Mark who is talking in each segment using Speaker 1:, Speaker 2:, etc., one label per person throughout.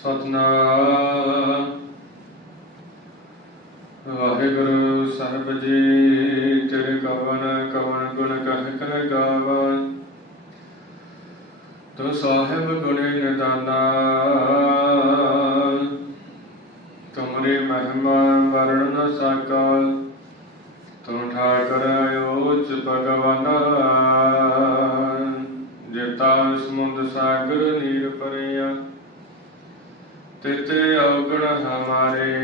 Speaker 1: ਸਤਨਾਮ। ਵਾਹਿਗੁਰੂ ਸਾਹਿਬ ਜੀ ਤੇਰੇ ਕਵਨ ਕਵਨ ਗੁਣ ਕਹਿ ਕਹਿ ਗਾਵਨ ਤੋ ਸਾਹਿਬ ਗੁਣੇ ਨਿਦਾਨਾ। ਤੁਮਰੇ ਮਹਿਮਾ ਵਰਣ ਨ ਸਕਾ। ਤੂੰ ਠਾਕਰ ਅਯੋਚ ਭਗਵਾਨਾ। ਜਿਤਾ ਸਮੁੰਦ ਸਾਗਰ ਨੀਰ ਪਰਿਆ। ਤਿਤੇ ਔਗਣ ਹਮਾਰੇ।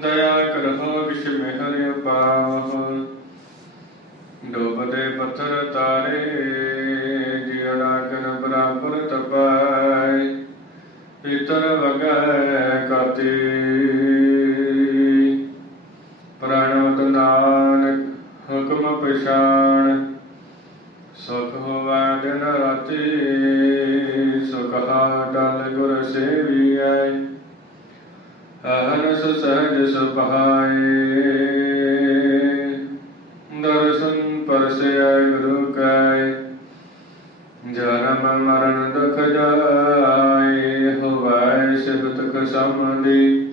Speaker 1: ਦਇਆ ਕਰਹੁ ਵਿਸ਼ ਮਿਹਰ ਅਪਾਵ ਡੋਬਦੇ ਪੱਥਰ ਤਾਰੇ ਜਿੜਾ ਕਨ ਬਰਾਬਰ ਤਪਾਇ ਪਿਤਰ ਵਗੈ ਕਾਤੇ। ਪ੍ਰਣਵਤ ਨਾਨਕ ਹੁਕਮ ਪਛਾਣ। ਸੁਖ ਹੋਵੈ ਦਿਨ ਰਾਤੀ। ਅਹਨਸ ਸਹਿਜ ਸੁਭਾਏ ਦਰਸ਼ਨ ਪਰਸਿਆ ਗੁਰੂ ਕੈ ਜਨਮ ਮਰਨ ਦੁਖ ਜਾਏ ਹੋਵੈ ਸਿਫਤ ਖਸਮਦੀ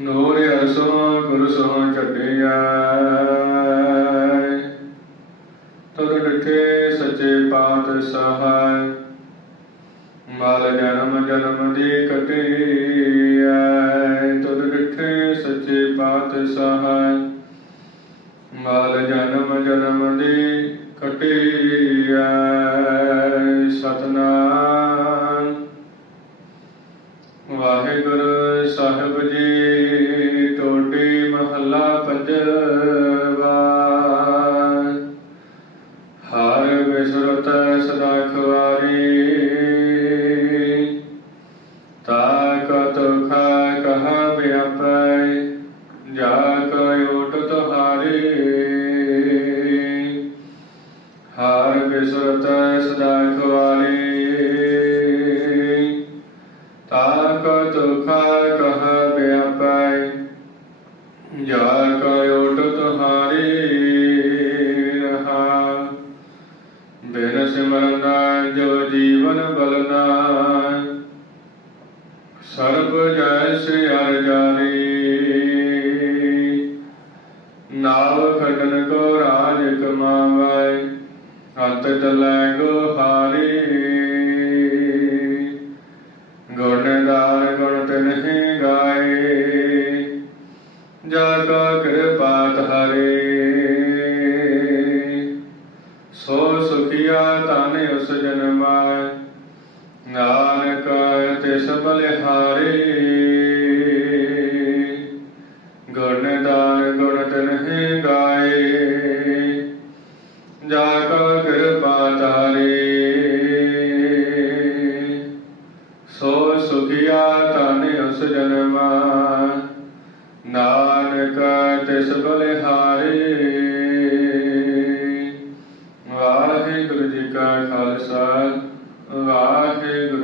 Speaker 1: ਨੂਰ ਅਰਸੋਂ ਗੁਰ ਸੋਂ ਛੱਡਿਆ ਤਦ ਡਿਠੇ ਸੱਚੇ ਪਾਤ ਸਹਾਇ ਮਾਲ ਜਨਮ ਜਨਮ ਦੀ ਕਟਿਆ ਜਨਮ ਜਨਮ ਦੀ ਕਟਿਆ ਸਤਨਾਮ। ਵਾਹਿਗੁਰੂ ਸਾਹਿਬ ਜੀ ਟੋਟੀ ਮਹੱਲਾ ਪੰਜਵਾ ਵਿਸਰਤ ਸਦਾ ਖਵਾਰੀ ਤਾਕਤ ਖਾ ਕਹਾ ਵਿਆਪੈ ਜਾ ਕੈ ਓਟ ਤੁਹਾਰੇ ਰਹਾ। ਬਿਨ ਸਿਮਰਨਾ ਜੋ ਜੀਵਨ ਬਲਨਾ ਸਰਬ ਜੈਸੇ ਅਰ ਜਾਰੀ। ਹੱਥ ਚੱਲੈ ਗੋ ਗੁਣਦਾਰ ਗੁਣ ਤਿਨਹਿ ਗਾਏ। ਜਾ ਕਾ ਕਿਰਪਾ ਧਾਰੇ। ਸੋ ਸੁਖੀਆ ਤਾਨੇ ਉਸ ਜਨਮਾ। ਨਾਨਕ ਤਿਸ ਬਲਿਹਾਰੇ। ਗੁਣ ਦਾਨ ਗੁਣ ਤਨਹਿ ਗਾਏ। ਜਾ ਕਾ ਪਰਵੇਸ ਬਲਿਹਾਰੇ ਵਾਹਿਗੁਰੂ ਜੀ ਕਾ ਖਾਲਸਾ ਵਾਹਿਗੁਰੂ